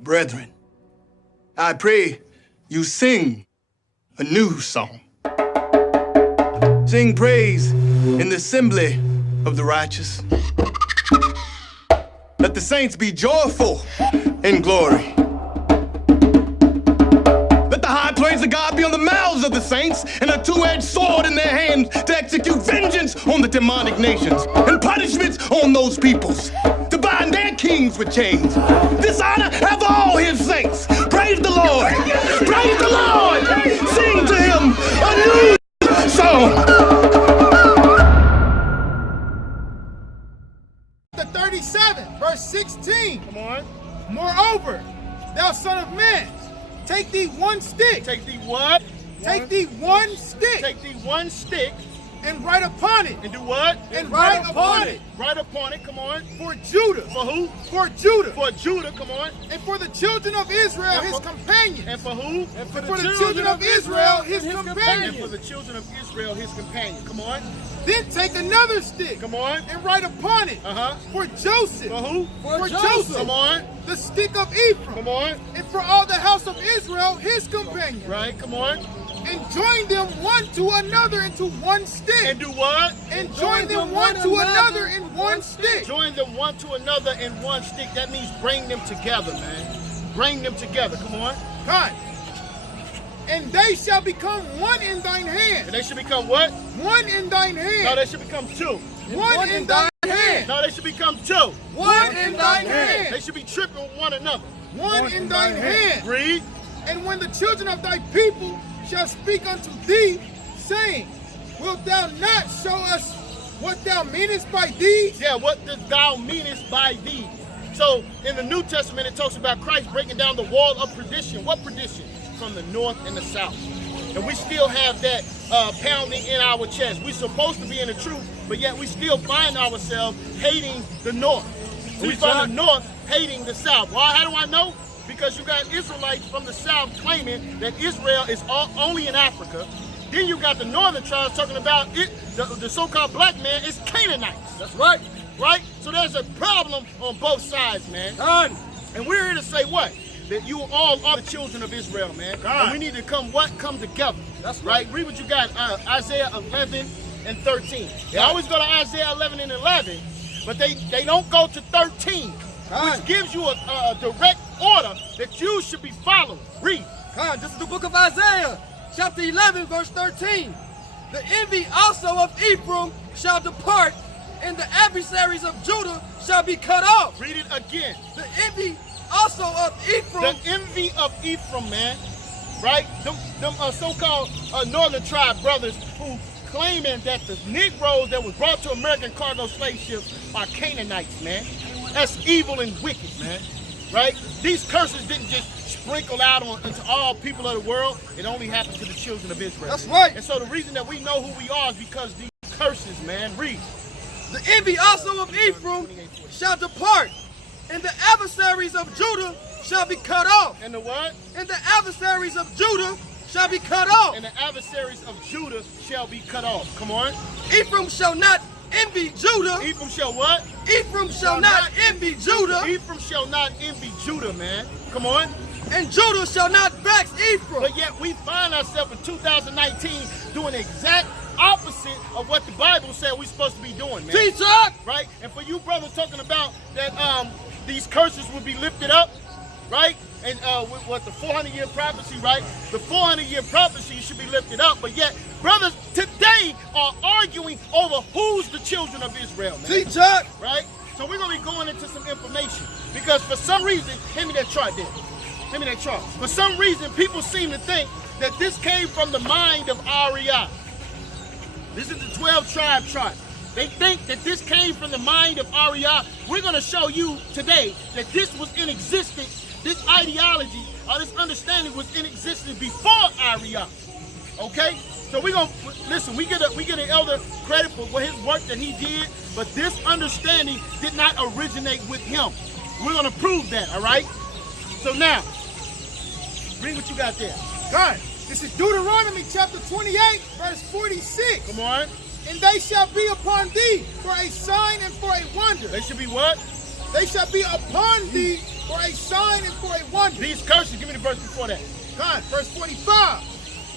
Brethren, I pray you sing a new song. Sing praise in the assembly of the righteous. Let the saints be joyful in glory. Let the high praise of God be on the mouths of the saints and a two-edged sword in their hands to execute vengeance on the demonic nations and punishments on those peoples, to bind their kings with chains. This honor have all his saints. Praise the Lord. Praise the Lord. Sing to him a new song. The 37, verse 16. Come on. Moreover, thou son of man, take thee one stick. Take thee what? Take thee one stick. Take thee one stick. And write upon it. And do what? And write upon it. Write upon it, come on. For Judah. For who? For Judah. For Judah, come on. And for the children of Israel, his companions. And for who? And for the children of Israel, his companions. And for the children of Israel, his companions. Come on. Then take another stick. Come on. And write upon it. For Joseph. For who? For Joseph. Come on. The stick of Ephraim. Come on. And for all the house of Israel, his companions. Right, come on. And join them one to another into one stick. And do what? And join them one to another in one stick. Join them one to another in one stick. That means bring them together, man. Bring them together. Come on. God. And they shall become one in thine hand. And they should become what? One in thine hand. No, they should become two. One in thine hand. No, they should become two. One in thine hand. They should be tripping with one another. One in thine hand. Read. And when the children of thy people shall speak unto thee, saying, wilt thou not show us what thou meanest by these? Yeah, what does thou meanest by these? So in the New Testament, it talks about Christ breaking down the wall of perdition. What perdition? From the north and the south. And we still have that pounding in our chest. We're supposed to be in the truth, but yet we still find ourselves hating the north. We find the north hating the south. Why? How do I know? Because you got Israelites from the south claiming that Israel is only in Africa. Then you got the northern tribes talking about it, the so-called black man is Canaanites. That's right. Right? So there's a problem on both sides, man. Done. And we're here to say what? That you all are the children of Israel, man. And we need to come together. That's right. Read what you got, Isaiah 11 and 13. They always go to Isaiah 11 and 11, but they don't go to 13, which gives you a direct order that you should be following. Read. This is the book of Isaiah, chapter 11, verse 13. The envy also of Ephraim shall depart, and the adversaries of Judah shall be cut off. Read it again. The envy also of Ephraim. The envy of Ephraim, man. Right? Them so-called northern tribe brothers who claiming that the Negroes that was brought to American cargo slave ships are Canaanites, man. That's evil and wicked, man. Right? These curses didn't just sprinkle out into all people of the world. It only happened to the children of Israel. That's right. And so the reason that we know who we are is because these curses, man. Read. The envy also of Ephraim shall depart, and the adversaries of Judah shall be cut off. And the what? And the adversaries of Judah shall be cut off. And the adversaries of Judah shall be cut off. Come on. Ephraim shall not envy Judah. Ephraim shall what? Ephraim shall not envy Judah. Ephraim shall not envy Judah, man. Come on. And Judah shall not vex Ephraim. But yet we find ourselves in 2019 doing the exact opposite of what the Bible said we're supposed to be doing, man. Teacher! Right? And for you brothers talking about that these curses will be lifted up, right? And with the 400-year prophecy, right? The 400-year prophecy should be lifted up, but yet brothers today are arguing over who's the children of Israel, man. Teacher! Right? So we're going to be going into some information because for some reason, hand me that chart there. Hand me that chart. For some reason, people seem to think that this came from the mind of Ariah. This is the 12-tribe chart. They think that this came from the mind of Ariah. We're going to show you today that this was in existence. This ideology or this understanding was in existence before Ariah. Okay? So we're going to, listen, we get an elder credit for his work that he did, but this understanding did not originate with him. We're going to prove that, all right? So now, read what you got there. God, this is Deuteronomy chapter 28, verse 46. Come on. And they shall be upon thee for a sign and for a wonder. They should be what? They shall be upon thee for a sign and for a wonder. These curses, give me the verse before that. God, verse 45.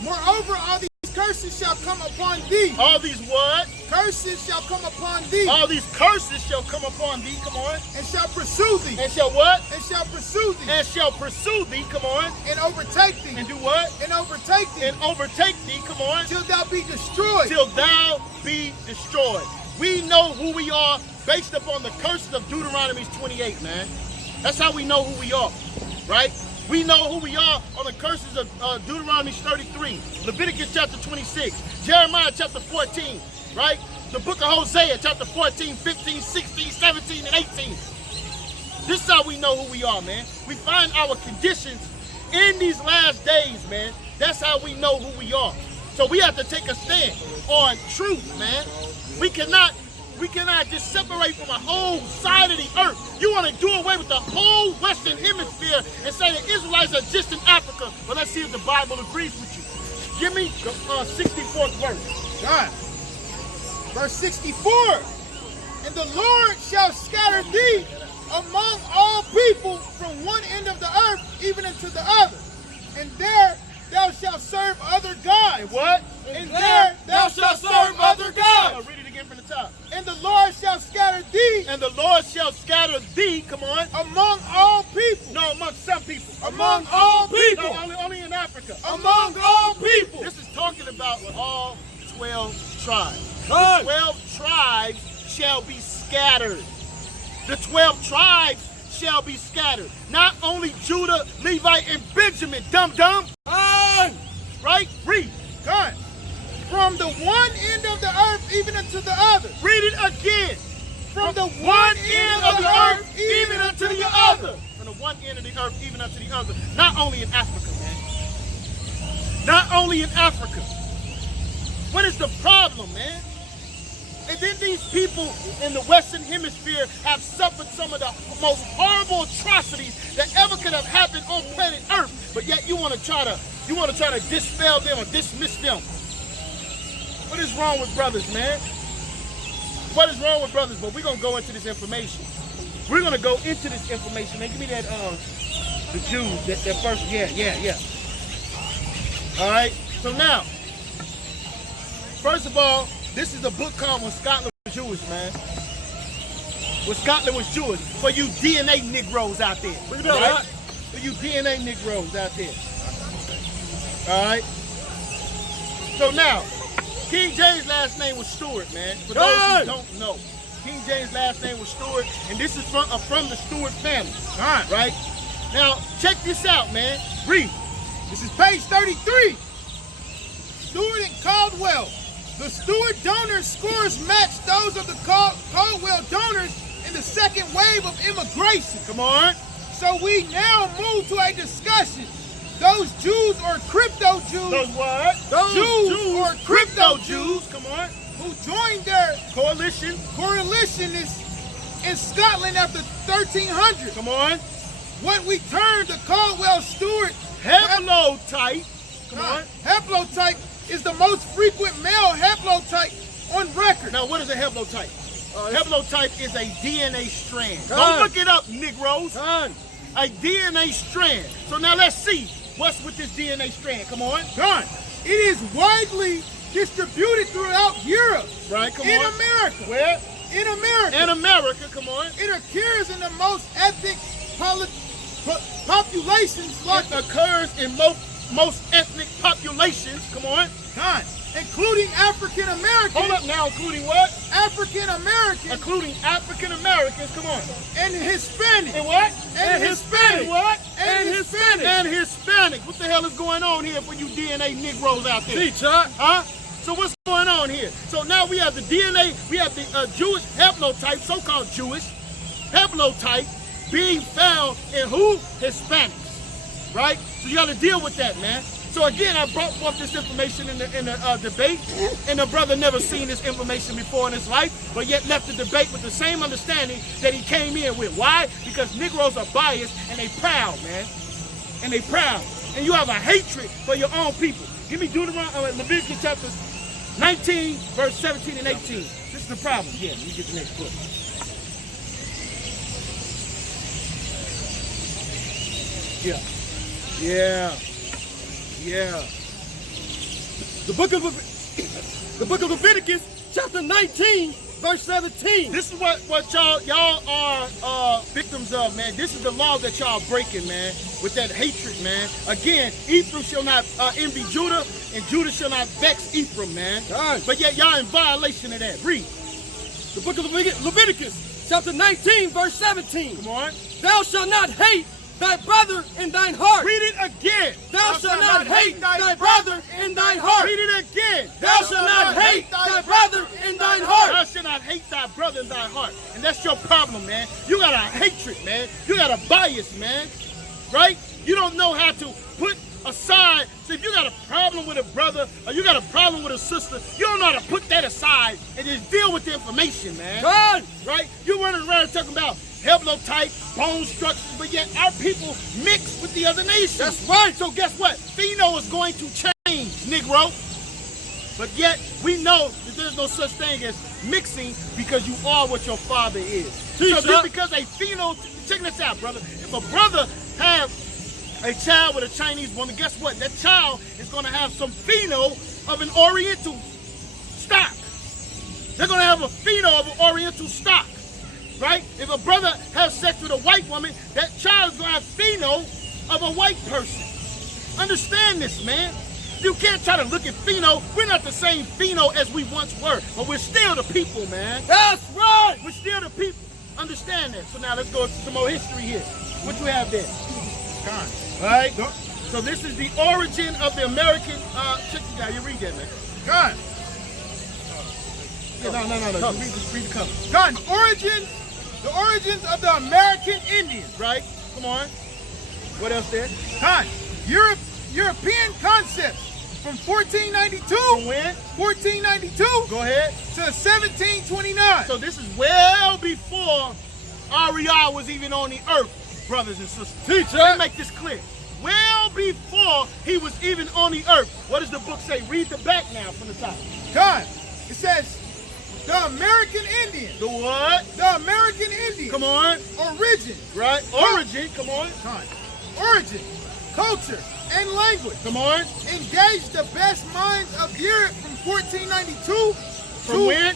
Moreover, all these curses shall come upon thee. All these what? Curses shall come upon thee. All these curses shall come upon thee, come on. And shall pursue thee. And shall what? And shall pursue thee. And shall pursue thee, come on. And overtake thee. And do what? And overtake thee. And overtake thee, come on. Till thou be destroyed. Till thou be destroyed. We know who we are based upon the curses of Deuteronomy 28, man. That's how we know who we are, right? We know who we are on the curses of Deuteronomy 33, Leviticus chapter 26, Jeremiah chapter 14, right? The book of Hosea chapter 14, 15, 16, 17, and 18. This is how we know who we are, man. We find our conditions in these last days, man. That's how we know who we are. So we have to take a stand on truth, man. We cannot just separate from a whole side of the earth. You want to do away with the whole Western Hemisphere and say the Israelites are just in Africa. But let's see if the Bible agrees with you. Give me the 64th verse. God. Verse 64. And the Lord shall scatter thee among all people from one end of the earth even unto the other. And there thou shalt serve other gods. And what? And there thou shalt serve other gods. Read it again from the top. And the Lord shall scatter thee. And the Lord shall scatter thee, come on. Among all people. No, among some people. Among all people. No, only in Africa. Among all people. This is talking about all 12 tribes. Good. The 12 tribes shall be scattered. The 12 tribes shall be scattered. Not only Judah, Levi, and Benjamin. Dum-dum. Right? Read. God. From the one end of the earth even unto the other. Read it again. From the one end of the earth even unto the other. From the one end of the earth even unto the other. Not only in Africa, man. Not only in Africa. What is the problem, man? And then these people in the Western Hemisphere have suffered some of the most horrible atrocities that ever could have happened on planet Earth. But yet you want to try to dispel them or dismiss them. What is wrong with brothers, man? What is wrong with brothers? But we're gonna go into this information. We're gonna go into this information. Man, give me that the Jews, that first, yeah. All right. So now, first of all, this is a book called When Scotland Was Jewish, man. When Scotland Was Jewish. For you DNA Negroes out there. Right? For you DNA Negroes out there. All right. So now, King James' last name was Stewart, man. For those who don't know, King James' last name was Stewart, and this is from the Stewart family. All right. Now, check this out, man. Read. This is page 33. Stewart and Caldwell. The Stewart donors' scores match those of the Caldwell donors in the second wave of immigration. Come on. So we now move to a discussion. Those Jews or crypto Jews. Those what? Those Jews or crypto Jews. Come on. Who joined their coalitionists in Scotland after 1300. Come on. What we termed the Caldwell Stewart haplotype. Come on. Haplotype is the most frequent male haplotype on record. Now, what is a haplotype? Haplotype is a DNA strand. Go look it up, Negroes. A DNA strand. So now let's see what's with this DNA strand. Come on. It is widely distributed throughout Europe. Right, come on. In America. Where? In America. In America, come on. It occurs in the most ethnic populations. It occurs in most ethnic populations. Come on. Including African Americans. Hold up now, including what? African Americans. Including African Americans. Come on. And Hispanic. And what? And Hispanic. And what? And Hispanic. And Hispanic. What the hell is going on here for you DNA Negroes out there? See, Chuck. Huh? So what's going on here? So now we have the DNA, we have the Jewish haplotype, so-called Jewish haplotype, being found in who? Hispanics. Right? So you got to deal with that, man. So again, I brought forth this information in the debate, and the brother never seen this information before in his life, but yet left the debate with the same understanding that he came in with. Why? Because Negroes are biased, and they proud, man. And they proud. And you have a hatred for your own people. Give me Leviticus chapter 19, verse 17 and 18. This is the problem. Yeah, let me get the next book. Yeah. Yeah. Yeah. The book of Leviticus, chapter 19, verse 17. This is what y'all are victims of, man. This is the law that y'all breaking, man, with that hatred, man. Again, Ephraim shall not envy Judah, and Judah shall not vex Ephraim, man. Right. But yet y'all in violation of that. Read. The book of Leviticus, chapter 19, verse 17. Come on. Thou shalt not hate thy brother in thine heart. Read it again. Thou shalt not hate thy brother in thine heart. Read it again. Thou shalt not hate thy brother in thine heart. Thou shalt not hate thy brother in thy heart. And that's your problem, man. You got a hatred, man. You got a bias, man. Right? You don't know how to put aside. So if you got a problem with a brother or you got a problem with a sister, you don't know how to put that aside and just deal with the information, man. God. Right? You running around talking about haplotype, bone structures, but yet our people mix with the other nations. That's right. So guess what? Pheno is going to change, Negro. But yet we know that there's no such thing as mixing because you are what your father is. So just because a pheno, check this out, brother. If a brother have a child with a Chinese woman, guess what? That child is going to have some pheno of an Oriental stock. They're going to have a pheno of an Oriental stock. Right? If a brother has sex with a white woman, that child is going to have pheno of a white person. Understand this, man. You can't try to look at pheno. We're not the same pheno as we once were, but we're still the people, man. That's right. We're still the people. Understand that. So now let's go into some more history here. What you have there? All right. So this is the origin of the American. Check this out. You read that, man. God. Yeah, no. Read the cover. God. The origins of the American Indians. Right. Come on. What else there? God. European concepts from 1492. From when? 1492. Go ahead. To 1729. So this is well before Ariel was even on the earth, brothers and sisters. Teacher. Let me make this clear. Well before he was even on the earth. What does the book say? Read the back now from the top. God. It says the American Indian. The what? The American Indian. Come on. Origin. Right. Origin. Come on. God. Origin. Culture. And language. Come on. Engaged the best minds of Europe from 1492. From when?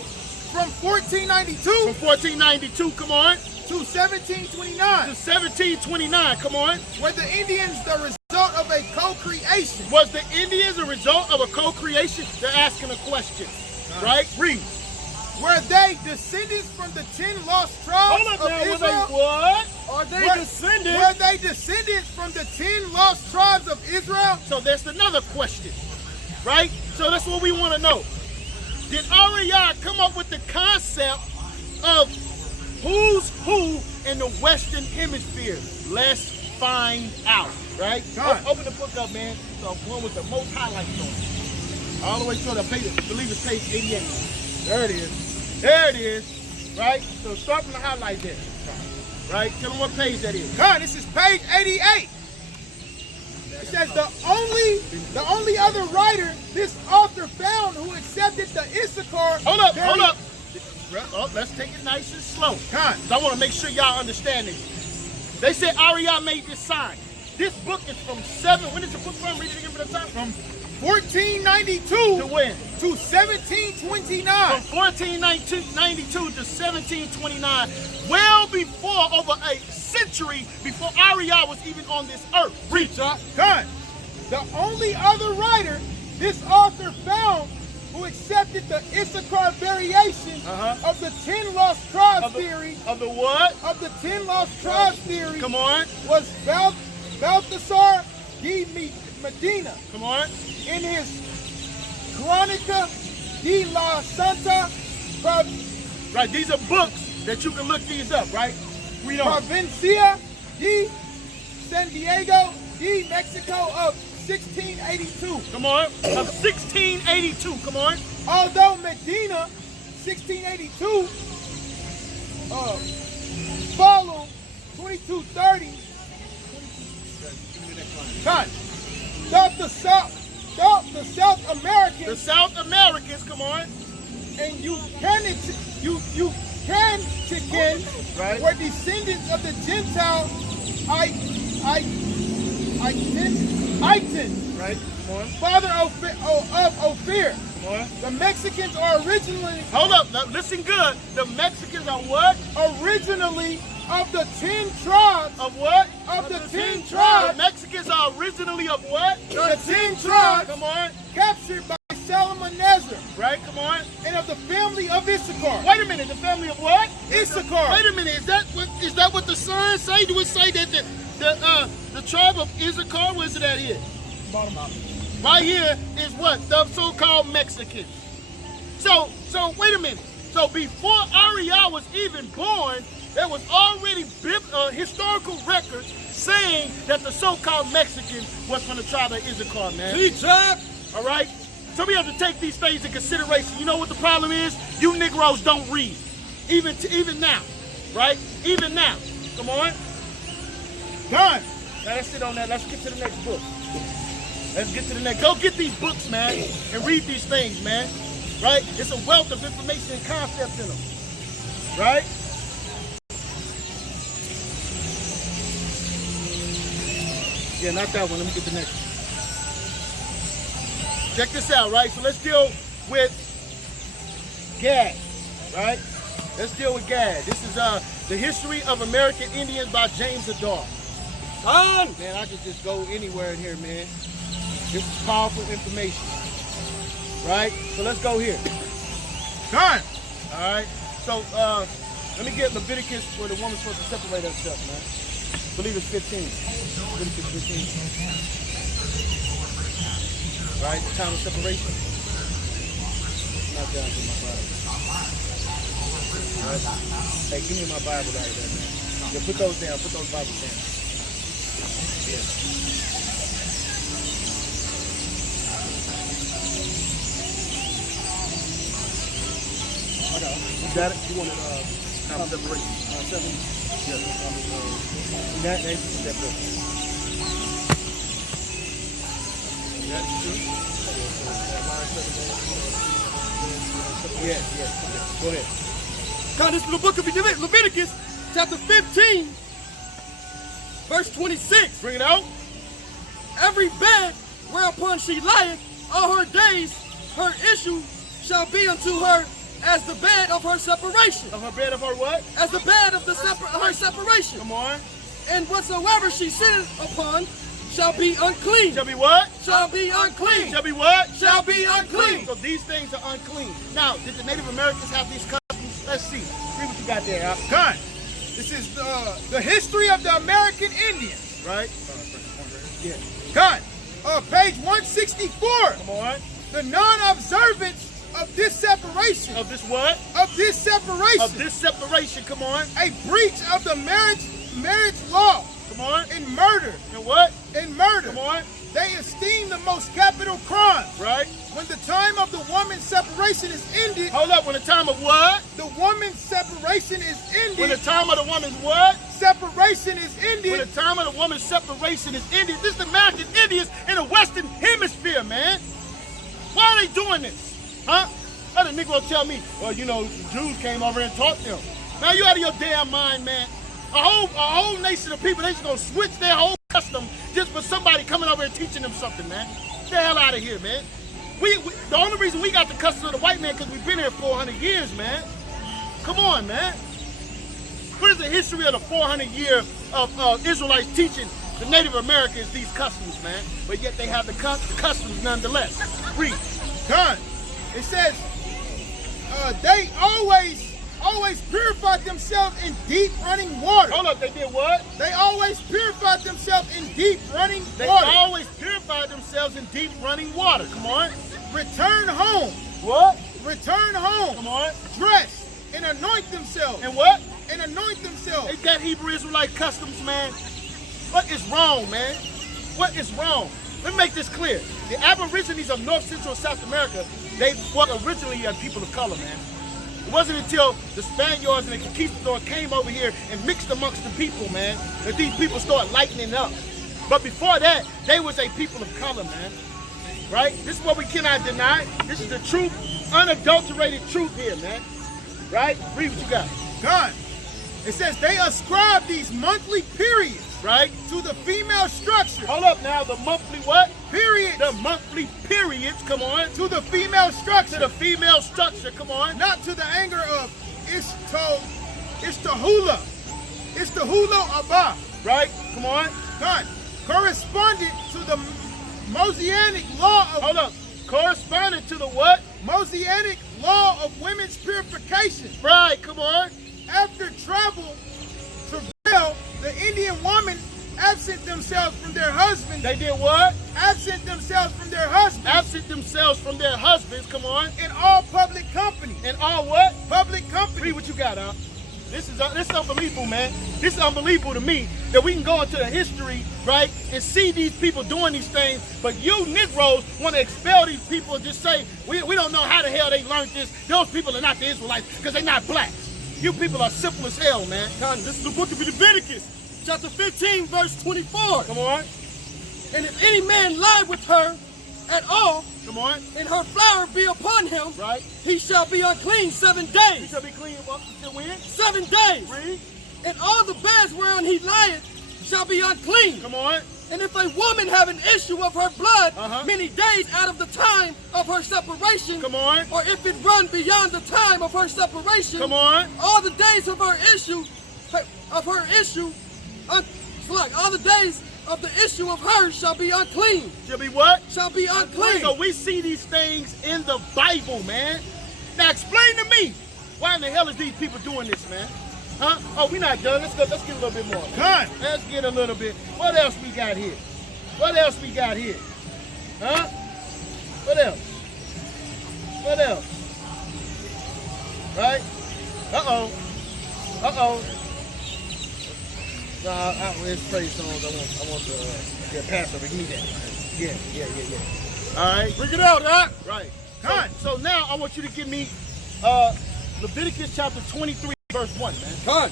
From 1492. From 1492. Come on. To 1729. To 1729. Come on. Were the Indians the result of a co-creation? Was the Indians a result of a co-creation? They're asking a question. Right? Read. Were they descendants from the 10 lost tribes Hold up of now. Israel? Were they what? Are they descendants? Were they descendants from the 10 lost tribes of Israel? So that's another question, right? So that's what we want to know. Did Ariel come up with the concept of who's who in the Western Hemisphere? Let's find out, right? Open the book up, man. The one with the most highlights on it. All the way to the page, I believe it's page 88. There it is. There it is, right? So start from the highlight there, right? Tell them what page that is. God, this is page 88. It says the only other writer this author found who accepted the Issachar. Hold up. Oh, let's take it nice and slow. I want to make sure y'all understand this. They said Ariel made this sign. This book is from when is the book from? Read it again for the top. From 1492 to when? To 1729. From 1492 to 1729, well before, over a century before Ariel was even on this earth. Preacher. God. The only other writer this author found who accepted the Issachar variation of the 10 lost tribes theory. Of the what? Of the 10 lost tribes theory. Come on. Was Balthasar de Medina. Come on. In his Chronica de la Santa Right, these are books that you can look these up, right? Read on. Provincia de San Diego de Mexico of 1682. Come on. Of 1682. Come on. Although Medina, 1682, follow 2230. God. Thought the South Americans. The South Americans, come on. And you can right. were descendants of the Gentile Itin, Right? Come on. father of Ophir. Come on. The Mexicans are originally Hold up. Now, listen good. The Mexicans are what? originally of the 10 tribes. Of what? Of the 10 The tribes. Mexicans are originally of what? The 10 tribes Come on. captured by Shalmaneser, Right? Come on. and of the family of Issachar. Wait a minute. The family of what? Issachar. Wait a minute. Is that what the son say? Do it say that the tribe of Issachar? Where's it at here? Bottom up. Right here is what? The so-called Mexicans. So wait a minute. So before Ariel was even born, there was already historical records saying that the so-called Mexican was from the tribe of Issachar, man. tribe. All right? So we have to take these things in consideration. You know what the problem is? You Negroes don't read. Even now, right? Even now. Come on. Done. Now let's sit on that. Let's get to the next book. Let's get to the next. Go get these books, man, and read these things, man. Right? It's a wealth of information and concepts in them. Right? Yeah, not that one. Let me get the next one. Check this out, right? So let's deal with Gad, right? Let's deal with Gad. This is The History of American Indians by James Adair. On. Man, I could just go anywhere in here, man. This is powerful information, right? So let's go here. Done. All right. So let me get Leviticus where the woman's supposed to separate herself, man. I believe it's 15. Leviticus 15. Right, the time of separation. Not down to my Bible. Right. Hey, give me my Bible out of there, man. Yeah, put those down. Put those Bibles down. Yeah. I got it. You got it? You want it, time of separation? 7? Yes. That book. Yeah. Go ahead. God, this is the book of Leviticus, chapter 15, verse 26. Bring it out. Every bed whereupon she lieth all her days, her issue shall be unto her as the bed of her separation. Of her bed of her what? As the bed of her separation. Come on. And whatsoever she sitteth upon shall be unclean. Shall be what? Shall be unclean. Shall be what? Shall be unclean. So these things are unclean. Now, did the Native Americans have these customs? Let's see. See what you got there, Al. Done. This is the history of the American Indians. Right? Yeah. Done. Page 164. Come on. The non-observance of this separation. Of this what? Of this separation. Of this separation. Come on. A breach of the marriage law. Come on. In murder. And what? In murder. Come on. They esteem the most capital crime. Right. When the time of the woman's separation is ended. Hold up. When the time of what? The woman's separation is ended. When the time of the woman's what? Separation is ended. When the time of the woman's separation is ended. This is the American Indians in the Western Hemisphere, man. Why are they doing this? Huh? How the Negro tell me, well, you know, the Jews came over and taught them. Now you out of your damn mind, man. A whole nation of people, they just gonna switch their whole custom just for somebody coming over and teaching them something, man. Get the hell out of here, man. The only reason we got the custom of the white man because we've been here 400 years, man. Come on, man. What is the history of the 400 years of Israelites teaching the Native Americans these customs, man? But yet they have the customs nonetheless. Read. Done. It says they always purified themselves in deep running water. Hold up, they did what? They always purified themselves in deep running They water. always purified themselves in deep running water. Come on. Return home. What? Return home. Come on. Dress and anoint themselves. And what? And anoint themselves. They got Hebrew Israelite customs, man. What is wrong, man? What is wrong? Let me make this clear. The Aborigines of North Central South America, they were originally a people of color, man. It wasn't until the Spaniards and the conquistadors came over here and mixed amongst the people, man, that these people started lightening up. But before that, they was a people of color, man. Right? This is what we cannot deny. This is the truth, unadulterated truth here, man. Right? Read what you got. Done. It says they ascribe these monthly periods, right? to the female structure. Hold up now, the monthly what? Periods. The monthly periods, come on. To the female structure. To the female structure, come on. Not to the anger of Ishtahula Abba. Right, come on. God, corresponded to the Mosaic law of... Hold up. Corresponding to the what? Mosaic law of women's purification. Right, come on. After travel, travail, the Indian woman absent themselves from their husbands. They did what? Absent themselves from their husbands. Absent themselves from their husbands, come on. In all public company. In all what? Public company. Read what you got, huh? This is unbelievable, man. This is unbelievable to me that we can go into the history, right, and see these people doing these things, but you Negroes want to expel these people and just say, we don't know how the hell they learned this. Those people are not the Israelites because they're not black. You people are simple as hell, man. This is the book of Leviticus, chapter 15, verse 24. Come on. And if any man lie with her at all, come on, and her flower be upon him, right, he shall be unclean 7 he days. shall be clean until when? 7 days. Read. And all the beds whereon he lieth shall be unclean. Come on. And if a woman have an issue of her blood Uh-huh. many days out of the time of her separation, Come on. or if it run beyond the time of her separation, Come on. all the days of her issue, all the days of the issue of her shall be unclean. Shall be what? Shall be unclean. So we see these things in the Bible, man. Now explain to me, why in the hell is these people doing this, man? Huh? Oh, we're not done. Let's get a little bit more. Done. Let's get a little bit. What else we got here? What else we got here? Huh? What else? What else? Right? Uh-oh. Uh-oh. It's praise songs. I want the Passover. Give me that. Yeah. All right. Bring it out, huh? Right. Done. So now I want you to give me Leviticus chapter 23, verse 1, man. Done.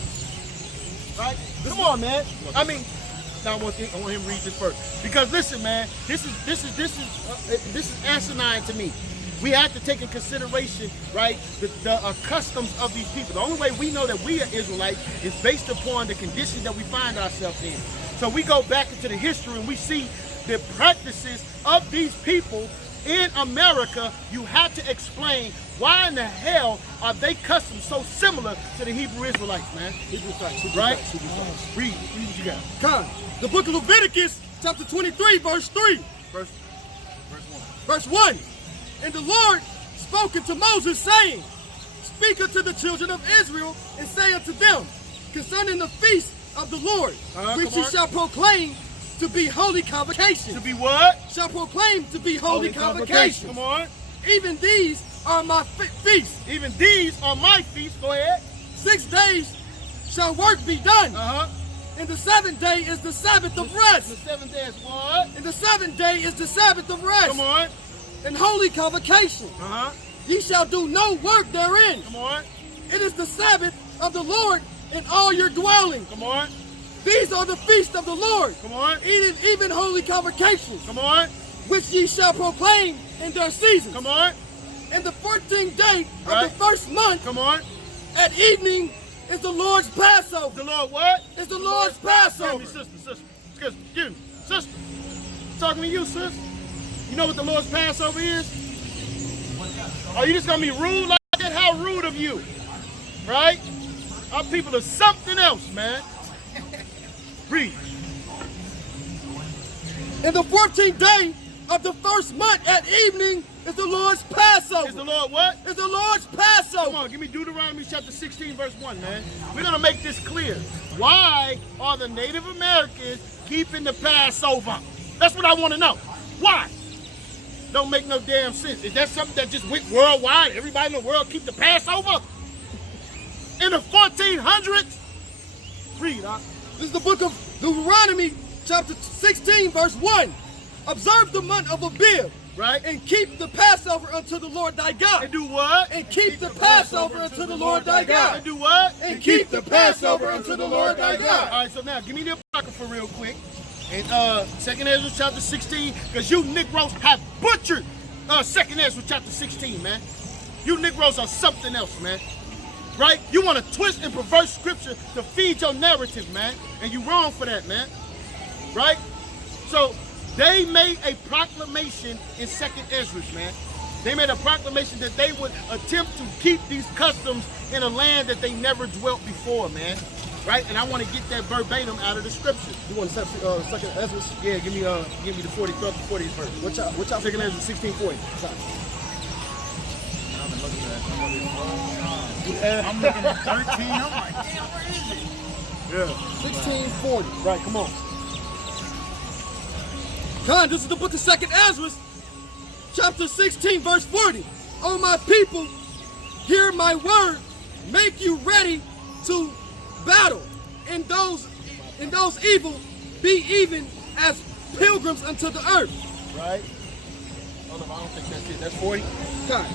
Right? Come on, man. I mean, now I want him to read this first. Because listen, man, this is asinine to me. We have to take in consideration, right, the customs of these people. The only way we know that we are Israelites is based upon the condition that we find ourselves in. So we go back into the history and we see the practices of these people in America. You have to explain why in the hell are they customs so similar to the Hebrew Israelites, man? Hebrew facts, right? Read what you got. Come. The book of Leviticus, chapter 23, verse 3. Verse 1. Verse 1. And the Lord spoke unto Moses, saying, Speak unto the children of Israel, and say unto them, concerning the feast of the Lord, which ye shall proclaim to be holy convocations. To be what? Shall proclaim to be holy convocations. Come on. Even these are my feasts. Even these are my feasts. Go ahead. 6 days shall work be done. And the 7th day is the Sabbath of rest. The 7th day is what? And the 7th day is the Sabbath of rest. Come on. And holy convocation. Ye shall do no work therein. Come on. It is the Sabbath of the Lord in all your dwelling. Come on. These are the feasts of the Lord. Come on. Even holy convocations. Come on. Which ye shall proclaim in their seasons. Come on. And the 14th day of the first month. Come on. At evening is the Lord's Passover. The Lord what? Is the Lord's Passover. Sister. Excuse me. Sister. Talking to you, sis. You know what the Lord's Passover is? Are you just going to be rude like that? How rude of you. Right? Our people are something else, man. Read. In the 14th day of the first month at evening is the Lord's Passover. Is the Lord what? Is the Lord's Passover. Come on, give me Deuteronomy chapter 16, verse 1, man. We're going to make this clear. Why are the Native Americans keeping the Passover? That's what I want to know. Why? Don't make no damn sense. Is that something that just went worldwide? Everybody in the world keep the Passover? In the 1400s? Read, huh? This is the book of Deuteronomy, chapter 16, verse 1. Observe the month of Abib. Right. And keep the Passover unto the Lord thy God. And do what? And keep the Passover unto the Lord thy God. And do what? And keep the Passover unto the Lord thy God. All right, so now give me the apocrypha real quick. In 2nd Ezra chapter 16, because you Negroes have butchered 2nd Ezra chapter 16, man. You Negroes are something else, man. right? You want to twist and pervert scripture to feed your narrative, man. And you wrong for that, man. Right? So they made a proclamation in 2nd Ezra, man. They made a proclamation that they would attempt to keep these customs in a land that they never dwelt before, man. Right? And I want to get that verbatim out of the scripture. You want to set 2nd Ezra? Yeah, give me the 40th verse. What y'all 2nd Ezra 16:40. I'm looking at 13. I'm like, damn, where is it? Yeah. 1640. Right, come on. Con, this is the book of 2nd Ezra, chapter 16, verse 40. O my people, hear my word, make you ready to battle, and those evil be even as pilgrims unto the earth. Right? Hold on, I don't think that's it. That's 40. Con.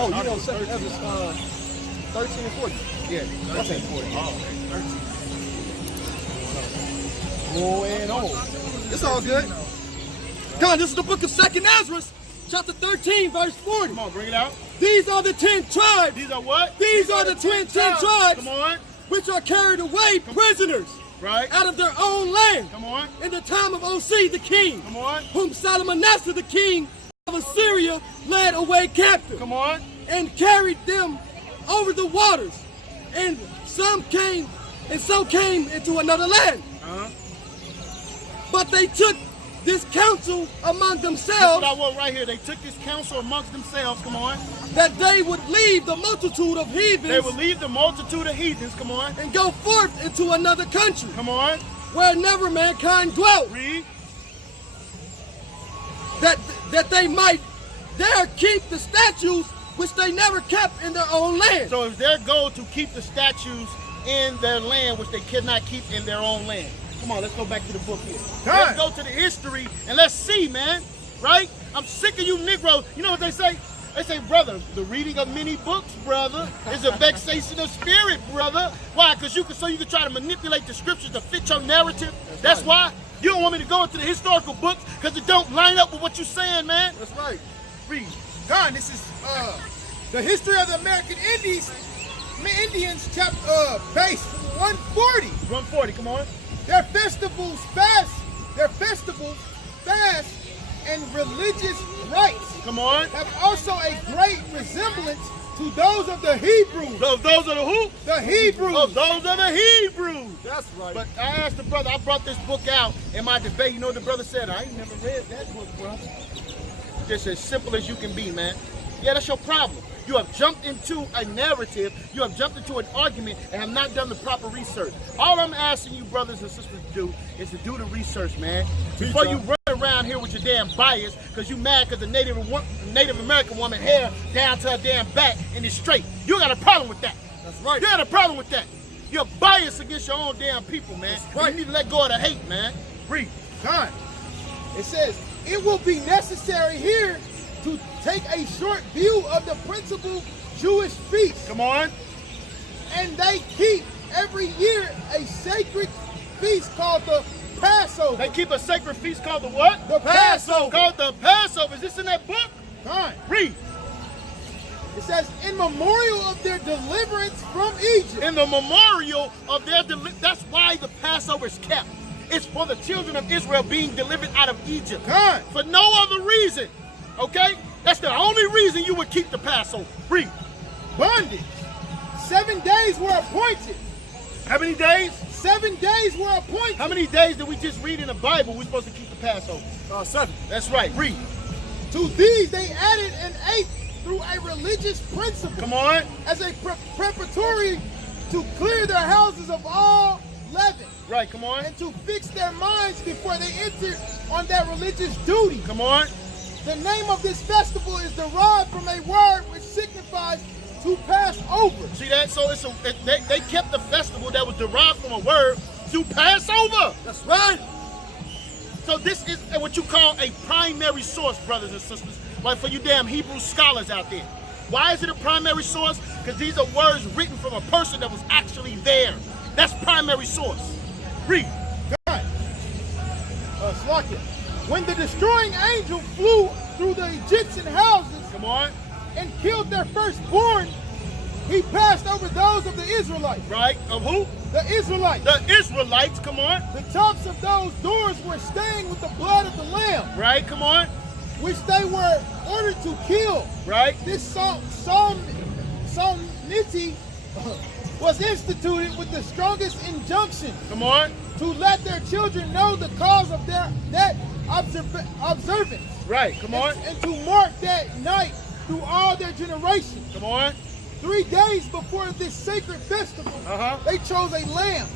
Oh, you know 2nd Ezra 13 and 40. Yeah, 13 and 40. Oh, okay. 13. Oh, and oh. It's all good. Come on, this is the book of 2nd Ezra, chapter 13, verse 40. Come on, bring it out. These are the 10 tribes. These are what? These are the 10 tribes. Come on. Which are carried away prisoners. Right. Out of their own land. Come on. In the time of OC the king. Come on. Whom Salmanasseh the king of Assyria led away captive. Come on. And carried them over the waters. And so came into another land. But they took this counsel among themselves. That's what I wrote right here. They took this counsel amongst themselves. Come on. That they would leave the multitude of heathens. They would leave the multitude of heathens. Come on. And go forth into another country. Come on. Where never mankind dwelt. Read. That they might there keep the statutes which they never kept in their own land. So it's their goal to keep the statues in their land, which they cannot keep in their own land. Come on, let's go back to the book here. Let's go to the history and let's see, man. Right? I'm sick of you Negroes. You know what they say? They say, brother, the reading of many books, brother, is a vexation of spirit, brother. Why? Because you can try to manipulate the scriptures to fit your narrative. That's why you don't want me to go into the historical books because it don't line up with what you're saying, man. That's right. Read. Don, this is the history of the American Indians, chapter base 140. 140, come on. Their festivals, fast, and religious rites. Come on. Have also a great resemblance to those of the Hebrews. Those are the who? The Hebrews. Oh, those are the Hebrews. That's right. But I asked the brother, I brought this book out in my debate. You know what the brother said? I ain't never read that book, brother. Just as simple as you can be, man. Yeah, that's your problem. You have jumped into a narrative, you have jumped into an argument, and have not done the proper research. All I'm asking you brothers and sisters to do is to do the research, man. Before you run around here with your damn bias, because you mad because the Native American woman hair down to her damn back and it's straight. You got a problem with that. That's right. You got a problem with that. You're biased against your own damn people, man. That's right. You need to let go of the hate, man. Read. Don, it says, it will be necessary here to take a short view of the principal Jewish feasts. Come on. And they keep every year a sacred feast called the Passover. They keep a sacred feast called the what? The Passover. Called the Passover. Is this in that book? Don, Read. it says, in memorial of their deliverance from Egypt. In the memorial of their that's why the Passover is kept. It's for the children of Israel being delivered out of Egypt. Don, For no other reason. Okay? That's the only reason you would keep the Passover. Read. bondage. 7 days were appointed. How many days? 7 days were appointed. How many days did we just read in the Bible we're supposed to keep the Passover? 7. That's right. Read. To these they added an 8th through a religious principle. Come on. As a preparatory to clear their houses of all leaven. Right, come on. And to fix their minds before they enter on their religious duty. Come on. The name of this festival is derived from a word which signifies to pass over. See that? So they kept the festival that was derived from a word to pass over. That's right. So this is what you call a primary source, brothers and sisters. Like for you damn Hebrew scholars out there. Why is it a primary source? Because these are words written from a person that was actually there. That's primary source. Read. God. Slakia. When the destroying angel flew through the Egyptian houses Come on. and killed their firstborn, he passed over those of the Israelites. Right. Of who? The Israelites. The Israelites. Come on. The tops of those doors were stained with the blood of the Lamb, Right. Come on. which they were ordered to kill. Right. This solemnity was instituted with the strongest injunction Come on. to let their children know the cause of that observance, Right. Come on. and to mark that night through all their generations. Come on. 3 days before this sacred festival, they chose a lamb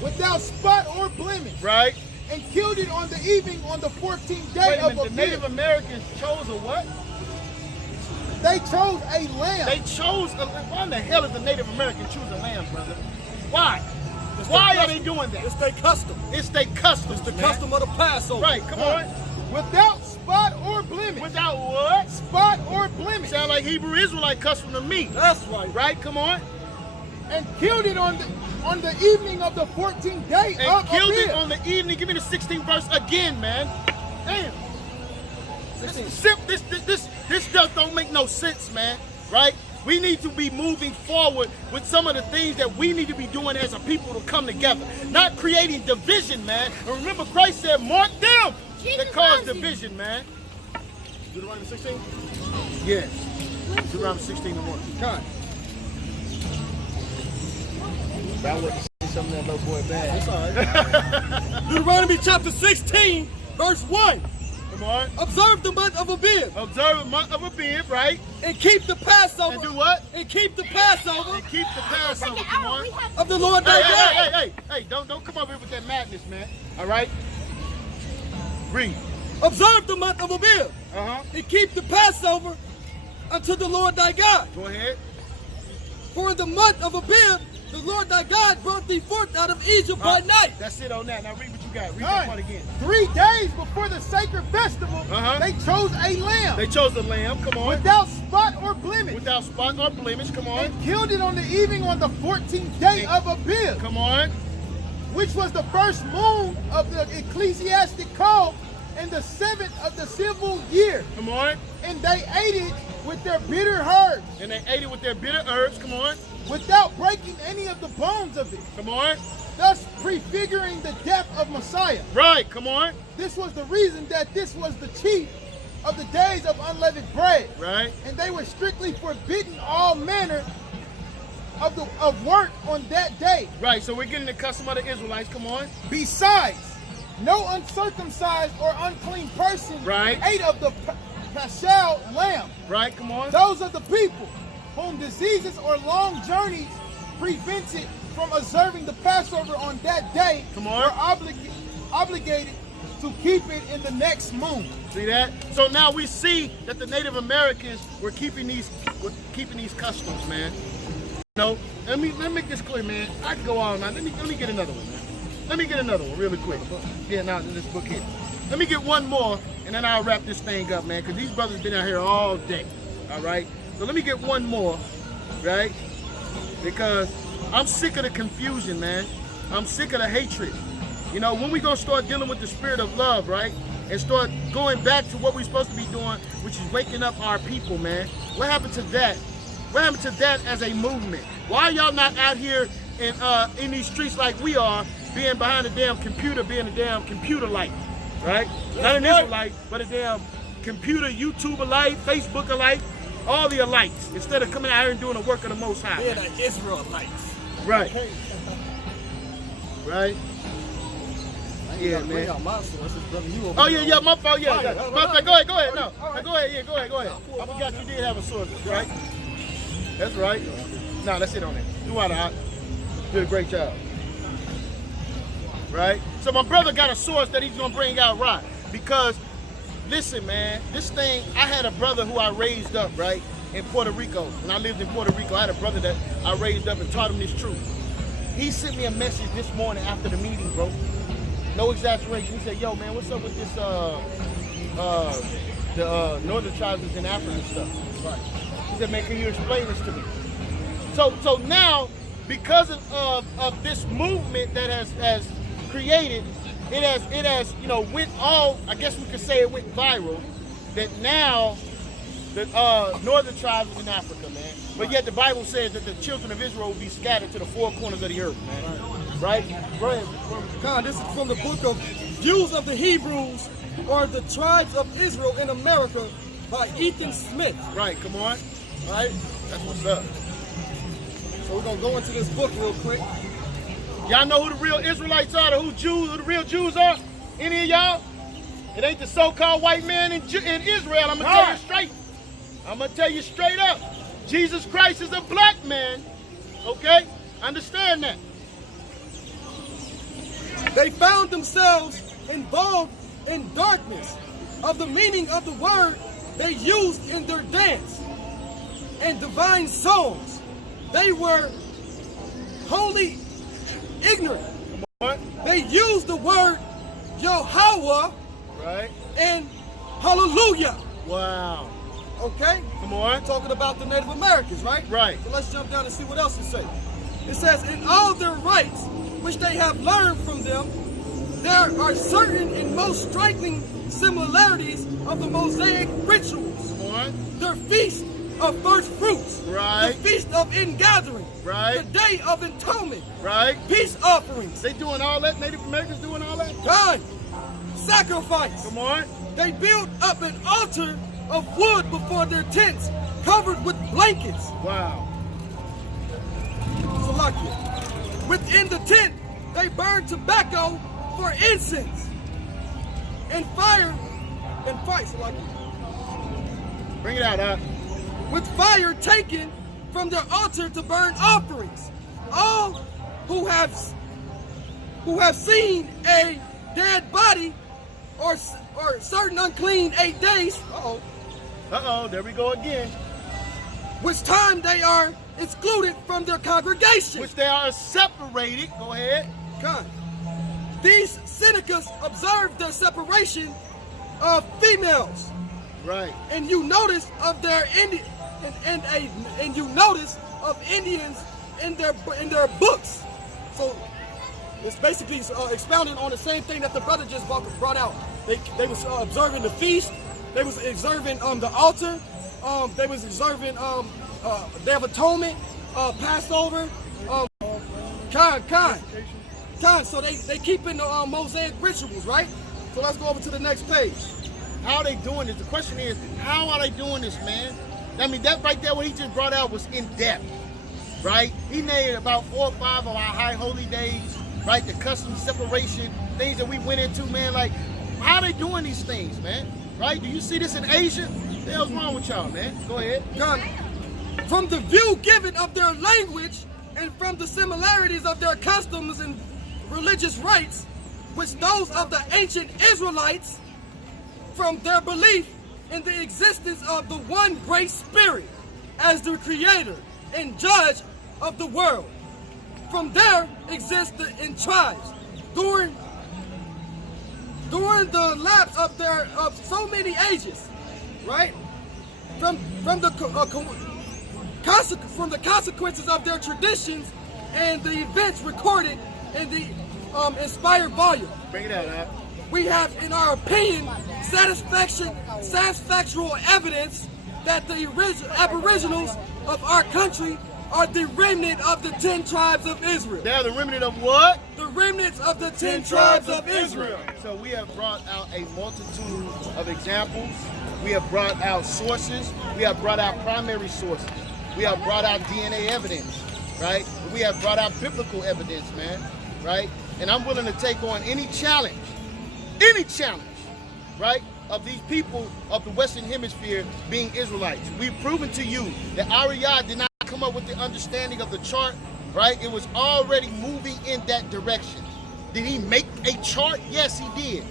without spot or blemish Right. and killed it on the evening on the 14th day Wait a of minute. The Native Abib. Americans chose a what? They chose a lamb. They chose a. Why in the hell is the Native American choose a lamb, brother? Why? Why are they doing that? It's their custom. It's their custom. It's the custom of the Passover. Right. Come on. Without spot or blemish. Without what? Spot or blemish. Sound like Hebrew Israelite custom to me. That's right. Right. Come on. And killed it on the evening of the 14th day And of killed Abib. it on the evening. Give me the 16th verse again, man. Damn. This just don't make no sense, man. Right? We need to be moving forward with some of the things that we need to be doing as a people to come together. Not creating division, man. And remember, Christ said, mark them that cause division, man. Deuteronomy 16? Yes. Deuteronomy 16 and 1. God. That would say something that little boy bad. It's all right. Deuteronomy chapter 16, verse 1. Come on. Observe the month of Abib Observe the month of Abib, right? and keep the Passover. And do what? And keep the Passover And keep the Passover. Come on. of the Lord thy God. Hey, don't come over here with that madness, man. All right? Read. Observe the month of Abib and keep the Passover unto the Lord thy God. Go ahead. For in the month of Abib, the Lord thy God brought thee forth out of Egypt by night. That's it on that. Now read what you got. Read that part again. 3 days before the sacred festival, they chose a lamb They chose the lamb. Come on. without spot or blemish Without spot or blemish. Come on. and killed it on the evening on the 14th day of Abib, Come on. which was the first moon of the ecclesiastic call and the 7th of the civil year. Come on. And they ate it with their bitter herbs, And they ate it with their bitter herbs. Come on. without breaking any of the bones of it, Come on. thus prefiguring the death of Messiah. Right. Come on. This was the reason that this was the chief of the days of unleavened bread. Right. And they were strictly forbidden all manner of work on that day. Right. So we're getting the custom of the Israelites. Come on. Besides, no uncircumcised or unclean person ate of the paschal lamb. Right. Come on. Those of the people whom diseases or long journeys prevented from observing the Passover on that day were obligated to keep it in the next moon. See that? So now we see that the Native Americans were keeping these customs, man. You know, let me make this clear, man. I can go on now. Let me get another one, man. Let me get another one really quick. Yeah, now in this book here. Let me get one more, and then I'll wrap this thing up, man, because these brothers been out here all day. All right? So let me get one more, right? Because I'm sick of the confusion, man. I'm sick of the hatred. You know, when we gonna start dealing with the spirit of love, right? And start going back to what we're supposed to be doing, which is waking up our people, man. What happened to that? What happened to that as a movement? Why are y'all not out here in these streets like we are, being behind a damn computer, being a damn computer light, right? Not an Israelite, but a damn computer, YouTube alike, Facebook alike, all the alites, instead of coming out here and doing the work of the Most High. Being an Israelite. Right. Right. Yeah, man. Oh yeah, my fault. Yeah, go ahead. No, go ahead. I forgot you did have a source, right? That's right. No, that's it on it. You did a great job. Right? So my brother got a source that he's gonna bring out, right? Because listen, man, this thing, I had a brother who I raised up, right, in Puerto Rico. When I lived in Puerto Rico, I had a brother that I raised up and taught him this truth. He sent me a message this morning after the meeting, bro. No exaggeration. He said, yo, man, what's up with this, the northern tribes in Africa and stuff? Right. He said, man, can you explain this to me? So now, because of this movement that has created, it has, you know, went all, I guess we could say it went viral, that now the northern tribes is in Africa, man. But yet the Bible says that the children of Israel will be scattered to the four corners of the earth, man. Right? Go ahead. God, this is from the book of Views of the Hebrews, or the Tribes of Israel in America, by Ethan Smith. Right, come on. Right? That's what's up. So we're going to go into this book real quick. Y'all know who the real Israelites are, who the real Jews are? Any of y'all? It ain't the so-called white man in Israel. I'm going to tell you straight. I'm going to tell you straight up. Jesus Christ is a black man. Okay? Understand that. They found themselves involved in darkness of the meaning of the word they used in their dance and divine songs. They were wholly ignorant. What? They used the word Yahweh, right, and Hallelujah. Wow. Okay? Come on. Talking about the Native Americans, right? Right. So let's jump down and see what else it says. It says, in all their rites, which they have learned from them, there are certain and most striking similarities of the Mosaic rituals. Come on. Their feast of first fruits. Right. The feast of ingathering. Right. The day of atonement. Right. Peace offerings. They doing all that? Native Americans doing all that? God. Sacrifice. Come on. They built up an altar of wood before their tents, covered with blankets. Wow. Salakia. Within the tent, they burned tobacco for incense and fire. Salakia. Bring it out, huh? With fire taken from their altar to burn offerings. All who have seen a dead body or certain unclean 8 days. There we go again. Which time they are excluded from their congregation. Which they are separated. Go ahead. God. These Senecas observed the separation of females. Right. And you notice of their and you notice of Indians in their books. So it's basically expounding on the same thing that the brother just brought out. They was observing the feast. They was observing the altar. They was observing Day of Atonement, Passover. So they keeping the Mosaic rituals, right? So let's go over to the next page. How are they doing this? The question is, how are they doing this, man? I mean, that right there, what he just brought out was in depth, right? He named about 4 or 5 of our high holy days, right? The custom separation, things that we went into, man. Like, how are they doing these things, man? Right? Do you see this in Asia? What the hell's wrong with y'all, man? Go ahead. God, from the view given of their language and from the similarities of their customs and religious rites, which those of the ancient Israelites, from their belief in the existence of the one great spirit as the creator and judge of the world. From there exist in tribes during the lapse of so many ages, right? From the consequences of their traditions and the events recorded in the inspired volume. Bring it out, huh? We have, in our opinion, satisfactual evidence that the aboriginals of our country are the remnant of the 10 tribes of Israel. They're the remnant of what? The remnants of the 10 tribes of Israel. So we have brought out a multitude of examples. We have brought out sources. We have brought out primary sources. We have brought out DNA evidence, right? We have brought out biblical evidence, man, right? And I'm willing to take on any challenge, right, of these people of the Western Hemisphere being Israelites. We've proven to you that Ariah did not come up with the understanding of the chart, right? It was already moving in that direction. Did he make a chart? Yes, he did,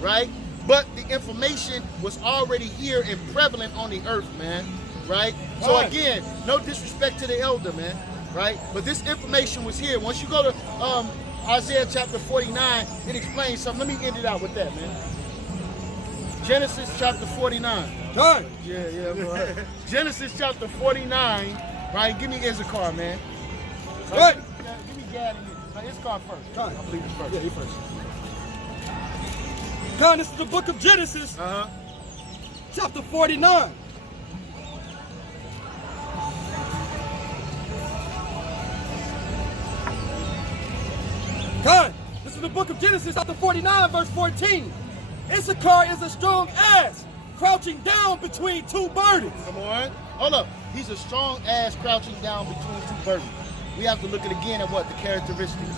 right? But the information was already here and prevalent on the earth, man, right? So again, no disrespect to the elder, man, right? But this information was here. Once you go to Isaiah chapter 49, it explains something. Let me end it out with that, man. Genesis chapter 49. Done. Yeah, bro. Genesis chapter 49, right? Give me Issachar, man. Right. Give me Gad and Issachar first. Done. I believe it's first. Yeah, he first. God, this is the book of Genesis, chapter 49. God, this is the book of Genesis, chapter 49, verse 14. Issachar is a strong ass, crouching down between two burdens. Come on. Hold up. He's a strong ass crouching down between two burdens. We have to look at again at what the characteristics.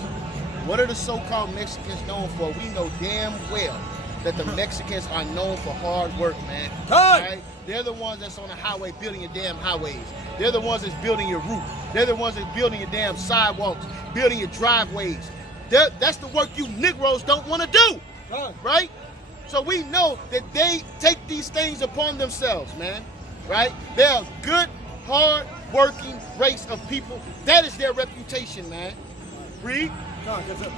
What are the so-called Mexicans known for? We know damn well that the Mexicans are known for hard work, man. Right? They're the ones that's on the highway building your damn highways. They're the ones that's building your roof. They're the ones that's building your damn sidewalks, building your driveways. That's the work you Negroes don't want to do, right? So we know that they take these things upon themselves, man, right? They're a good, hard-working race of people. That is their reputation, man. Read.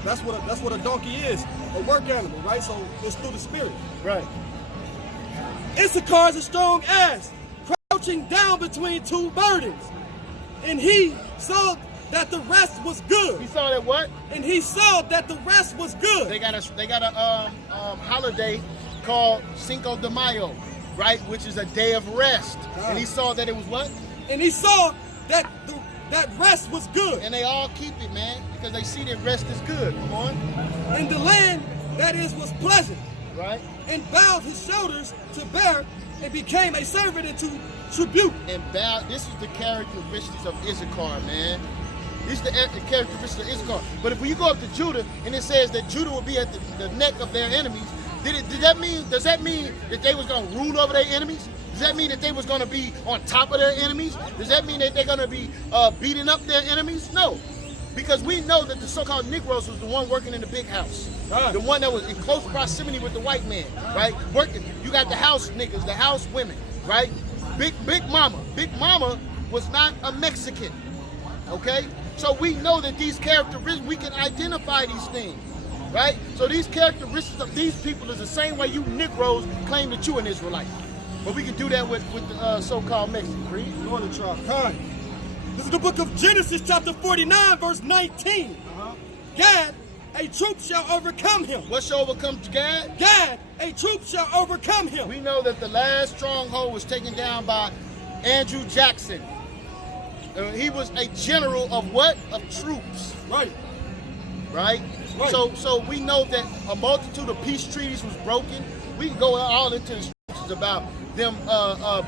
That's what a donkey is, a work animal, right? So it's through the spirit. Right. Issachar is a strong ass, crouching down between two burdens. And he saw that the rest was good. He saw that what? And he saw that the rest was good. They got a holiday called Cinco de Mayo, right? Which is a day of rest. And he saw that it was what? And he saw that that rest was good. And they all keep it, man, because they see that rest is good. Come on. And the land, that is, was pleasant. Right. And bowed his shoulders to bear and became a servant into tribute. And bowed. This is the characteristics of Issachar, man. These are the characteristics of Issachar. But if you go up to Judah and it says that Judah will be at the neck of their enemies, does that mean that they was going to rule over their enemies? Does that mean that they was going to be on top of their enemies? Does that mean that they're going to be beating up their enemies? No. Because we know that the so-called Negroes was the one working in the big house. The one that was in close proximity with the white man, right? Working. You got the house niggas, the house women, right? Big Mama. Big Mama was not a Mexican, okay? So we know that these characteristics, we can identify these things, right? So these characteristics of these people is the same way you Negroes claim that you an Israelite. But we can do that with the so-called Mexicans. Read. Northern tribe. This is the book of Genesis, chapter 49, verse 19. Gad, a troop shall overcome him. What shall overcome Gad? Gad, a troop shall overcome him. We know that the last stronghold was taken down by Andrew Jackson. He was a general of what? Of troops. Right. Right? So we know that a multitude of peace treaties was broken. We can go all into the scriptures about them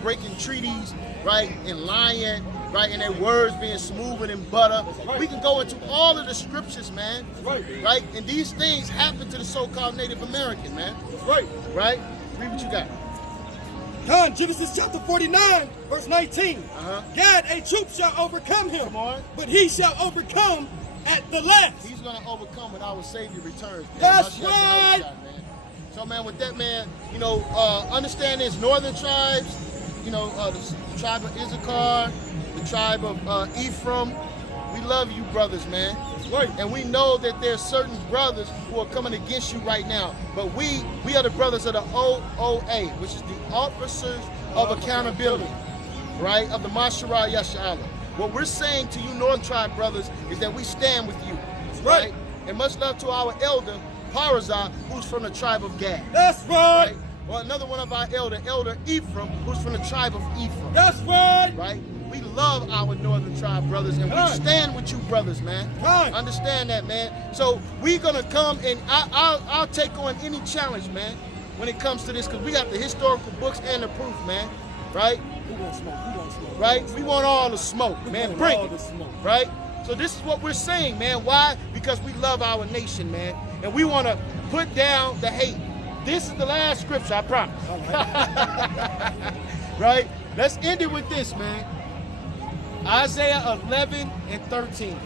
breaking treaties, right, and lying, right, and their words being smoother than butter. Right. We can go into all of the scriptures, man. Right? And these things happen to the so-called Native American, man. Right? Read what you got. Genesis chapter 49, verse 19. Gad, a troop shall overcome him. Come on. But he shall overcome at the last. He's going to overcome when our Savior returns. That's right. So, man, with that, man, you know, understand this. Northern tribes, you know, the tribe of Issachar, the tribe of Ephraim, we love you brothers, man. Right. And we know that there's certain brothers who are coming against you right now. But we are the brothers of the OOA, which is the Officers of Accountability, right, of the Mashara Yasha'Allah. What we're saying to you Northern Tribe brothers is that we stand with you, right? And much love to our elder, Parazah, who's from the tribe of Gad. That's right. Or another one of our elder Ephraim, who's from the tribe of Ephraim. That's right. Right? We love our Northern Tribe brothers, and we stand with you brothers, man. Understand that, man. So we're going to come, and I'll take on any challenge, man, when it comes to this, because we got the historical books and the proof, man. Right? We want smoke. We want smoke. Right? We want all the smoke, man. Bring it. Right? So this is what we're saying, man. Why? Because we love our nation, man. And we want to put down the hate. This is the last scripture, I promise. Right? Let's end it with this, man. Isaiah 11 and 13.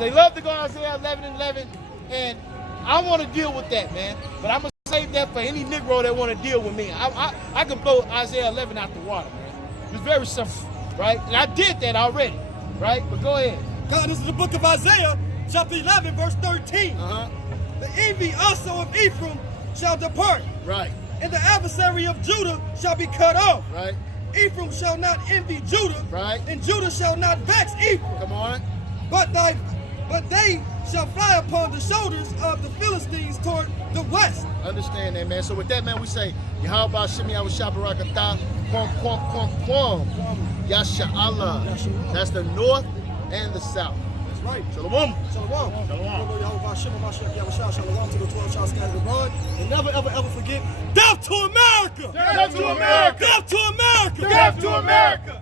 They love to go Isaiah 11 and 11, and I want to deal with that, man. But I'm going to save that for any Negro that want to deal with me. I can blow Isaiah 11 out the water, man. It's very simple, right? And I did that already, right? But go ahead. God, this is the book of Isaiah, chapter 11, verse 13. The envy also of Ephraim shall depart. Right. And the adversary of Judah shall be cut off. Right. Ephraim shall not envy Judah. Right. And Judah shall not vex Ephraim. Come on. But they shall fly upon the shoulders of the Philistines toward the west. Understand that, man. So with that, man, we say, Yahweh Shemi Awashabarakatah, Kwam Kwam Kwam Kwam, Yasha Allah. That's the north and the south. That's right. Shalom. Shalom. Shalom to the 12 tribes scattered abroad. And never, ever, ever forget, death to America! Death to America! Death to America! Death to America!